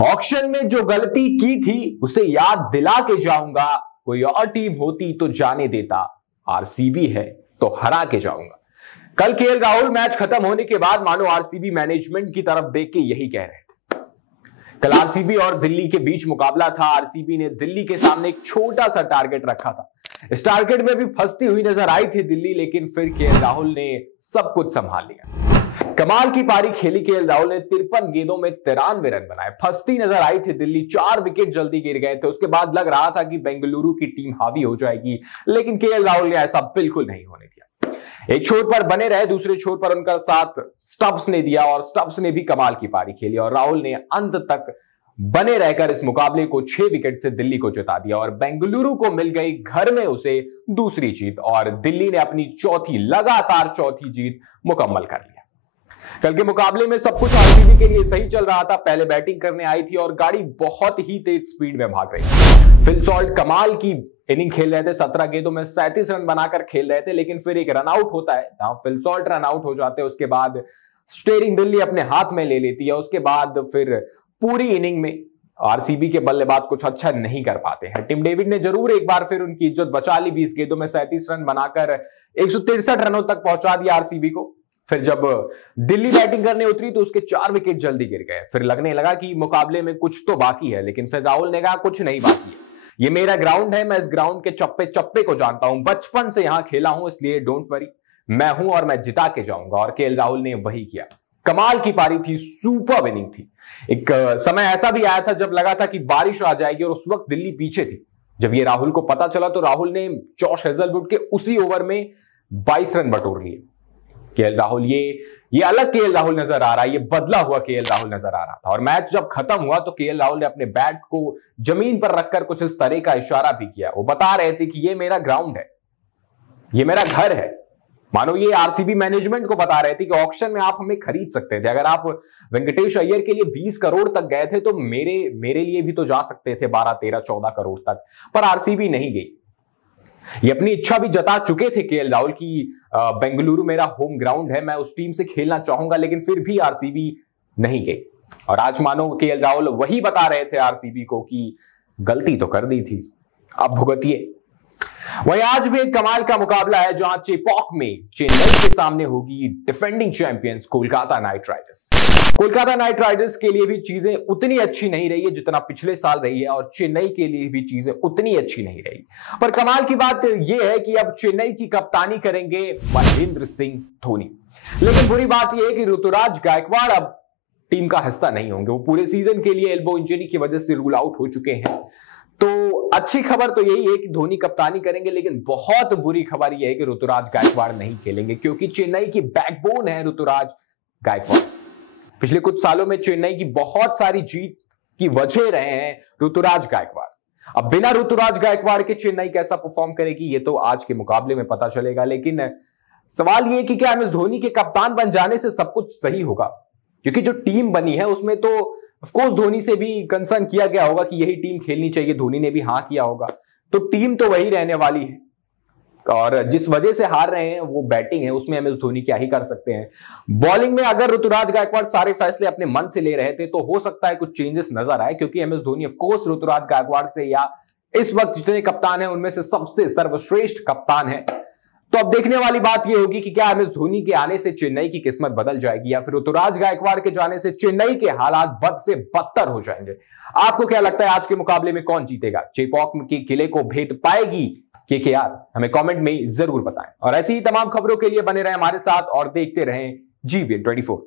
Auction में जो गलती की थी उसे याद दिला के जाऊंगा, कोई और टीम होती तो जाने देता, आरसीबी है तो हरा के जाऊंगा। कल केएल राहुल मैच खत्म होने के बाद मानो आरसीबी मैनेजमेंट की तरफ देख के यही कह रहे थे। कल आरसीबी और दिल्ली के बीच मुकाबला था। आरसीबी ने दिल्ली के सामने एक छोटा सा टारगेट रखा था। इस टारगेट में भी फंसती हुई नजर आई थी दिल्ली, लेकिन फिर केएल राहुल ने सब कुछ संभाल लिया। कमाल की पारी खेली केएल राहुल ने, 53 गेंदों में 93 रन बनाए। फंसती नजर आई थी दिल्ली, 4 विकेट जल्दी गिर गए थे। उसके बाद लग रहा था कि बेंगलुरु की टीम हावी हो जाएगी, लेकिन केएल राहुल ने ऐसा बिल्कुल नहीं होने दिया। एक छोर पर बने रहे, दूसरे छोर पर उनका साथ स्टब्स ने दिया और स्टब्स ने भी कमाल की पारी खेली और राहुल ने अंत तक बने रहकर इस मुकाबले को 6 विकेट से दिल्ली को जिता दिया और बेंगलुरु को मिल गई घर में उसे दूसरी जीत और दिल्ली ने अपनी लगातार चौथी जीत मुकम्मल कर लिया। कल के मुकाबले में सब कुछ आरसीबी के लिए सही चल रहा था। पहले बैटिंग करने आई थी और गाड़ी बहुत ही तेज स्पीड में भाग रही थी। फिल सॉल्ट कमाल की इनिंग खेल रहे थे, 17 गेंदों में 37 रन बनाकर खेल रहे थे, लेकिन फिर एक रनआउट होता है। जहां फिल सॉल्ट रनआउट हो जाते हैं उसके बाद स्टीयरिंग दिल्ली अपने हाथ में ले लेती है। उसके बाद फिर पूरी इनिंग में आरसीबी के बल्लेबाज कुछ अच्छा नहीं कर पाते हैं। टिम डेविड ने जरूर एक बार फिर उनकी इज्जत बचा ली, 20 गेंदों में 37 रन बनाकर 163 रनों तक पहुंचा दिया आरसीबी को। फिर जब दिल्ली बैटिंग करने उतरी तो उसके 4 विकेट जल्दी गिर गए। फिर लगने लगा कि मुकाबले में कुछ तो बाकी है, लेकिन फिर राहुल ने कहा कुछ नहीं बाकी है, ये मेरा ग्राउंड है, मैं इस ग्राउंड के चप्पे चप्पे को जानता हूं, बचपन से यहां खेला हूं, इसलिए डोंट वरी, मैं हूं और मैं जिता के जाऊंगा। और केएल राहुल ने वही किया। कमाल की पारी थी, सुपर इनिंग थी। एक समय ऐसा भी आया था जब लगा था कि बारिश आ जाएगी और उस वक्त दिल्ली पीछे थी। जब ये राहुल को पता चला तो राहुल ने जॉश हेजलवुड के उसी ओवर में 22 रन बटोर लिए। केएल राहुल ये अलग केएल राहुल नजर आ रहा है, ये बदला हुआ केएल राहुल नजर आ रहा था। और मैच जब खत्म हुआ तो केएल राहुल ने अपने बैट को जमीन पर रखकर कुछ इस तरह का इशारा भी किया। वो बता रहे थे कि ये मेरा ग्राउंड है, ये मेरा घर है। मानो ये आरसीबी मैनेजमेंट को बता रहे थे कि ऑक्शन में आप हमें खरीद सकते थे। अगर आप वेंकटेश अय्यर के लिए 20 करोड़ तक गए थे तो मेरे लिए भी तो जा सकते थे 12, 13, 14 करोड़ तक, पर आरसीबी नहीं गई। ये अपनी इच्छा भी जता चुके थे केएल राहुल की बेंगलुरु मेरा होम ग्राउंड है, मैं उस टीम से खेलना चाहूंगा, लेकिन फिर भी आरसीबी नहीं गई। और आज मानो केएल राहुल वही बता रहे थे आरसीबी को कि गलती तो कर दी थी, अब भुगतिए। वहीं आज भी एक कमाल का मुकाबला है जहां चेपॉक में चेन्नई के सामने होगी defending champions Kolkata night Riders. Kolkata night Riders के लिए भी चीजें उतनी अच्छी नहीं रही है जितना पिछले साल रही है और चेन्नई के लिए भी चीजें उतनी अच्छी नहीं रही। पर कमाल की बात यह है कि अब चेन्नई की कप्तानी करेंगे महेंद्र सिंह धोनी। लेकिन बुरी बात यह है कि ऋतुराज गायकवाड़ अब टीम का हिस्सा नहीं होंगे। वो पूरे सीजन के लिए एल्बो इंजरी की वजह से रूल आउट हो चुके हैं। तो अच्छी खबर तो यही है कि धोनी कप्तानी करेंगे, लेकिन बहुत बुरी खबर यह है कि ऋतुराज गायकवाड़ नहीं खेलेंगे, क्योंकि चेन्नई की बैकबोन है ऋतुराज गायकवाड़। पिछले कुछ सालों में चेन्नई की बहुत सारी जीत की वजह रहे हैं ऋतुराज गायकवाड़। अब बिना ऋतुराज गायकवाड़ के चेन्नई कैसा परफॉर्म करेगी ये तो आज के मुकाबले में पता चलेगा। लेकिन सवाल यह कि क्या एमएस धोनी के कप्तान बन जाने से सब कुछ सही होगा, क्योंकि जो टीम बनी है उसमें तो ऑफ कोर्स धोनी से भी कंसर्न किया गया होगा कि यही टीम खेलनी चाहिए, धोनी ने भी हाँ किया होगा, तो टीम तो वही रहने वाली है। और जिस वजह से हार रहे हैं वो बैटिंग है, उसमें एमएस धोनी क्या ही कर सकते हैं। बॉलिंग में अगर ऋतुराज गायकवाड़ सारे फैसले अपने मन से ले रहे थे तो हो सकता है कुछ चेंजेस नजर आए, क्योंकि MS Dhoni of course Ruturaj Gaikwad से या इस वक्त जितने कप्तान है उनमें से सबसे सर्वश्रेष्ठ कप्तान है। तो अब देखने वाली बात यह होगी कि क्या एमएस धोनी के आने से चेन्नई की किस्मत बदल जाएगी या फिर ऋतुराज गायकवाड़ के जाने से चेन्नई के हालात बद से बदतर हो जाएंगे। आपको क्या लगता है आज के मुकाबले में कौन जीतेगा? चेपॉक के किले को भेद पाएगी केकेआर? हमें कमेंट में जरूर बताएं और ऐसी ही तमाम खबरों के लिए बने रहें हमारे साथ और देखते रहें GBN 24।